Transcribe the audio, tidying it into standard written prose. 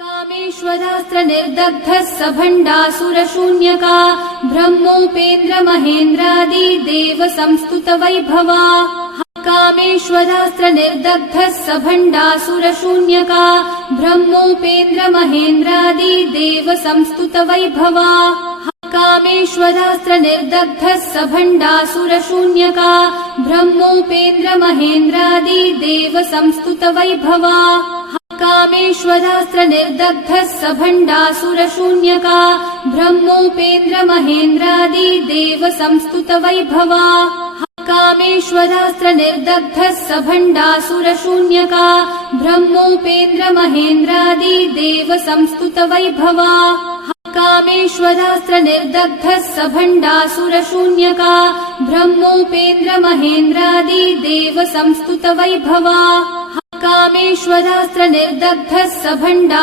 कामेश्वरास्त्र निर्दग्धः सभण्डासुरशून्यका ब्रह्मोपेन्द्र महेन्द्रादि Dev संस्तुत Vaibhava. कामेश्वरास्त्र निर्दग्धः सभण्डासुरशून्यका ब्रह्मोपेन्द्र महेन्द्रादि Dev संस्तुत Vaibhava. कामेश्वरास्त्र निर्दग्धः सभण्डासुरशून्यका ब्रह्मोपेन्द्र महेन्द्रादि Dev संस्तुत Vaibhava. कामेश्वरास्त्र निर्दग्धः सभण्डासुरशून्यका ब्रह्मोपेन्द्र महेन्द्रादि Dev संस्तुत Vaibhava. कामेश्वरास्त्र निर्दग्धः सभण्डासुरशून्यका ब्रह्मोपेन्द्र महेन्द्रादि Dev संस्तुत Vaibhava. कामेश्वरास्त्र निर्दग्धः सभण्डासुरशून्यका ब्रह्मोपेन्द्र महेन्द्रादि Dev संस्तुत Vaibhava. कामेश्वरास्त्र निर्दग्धः सभण्डा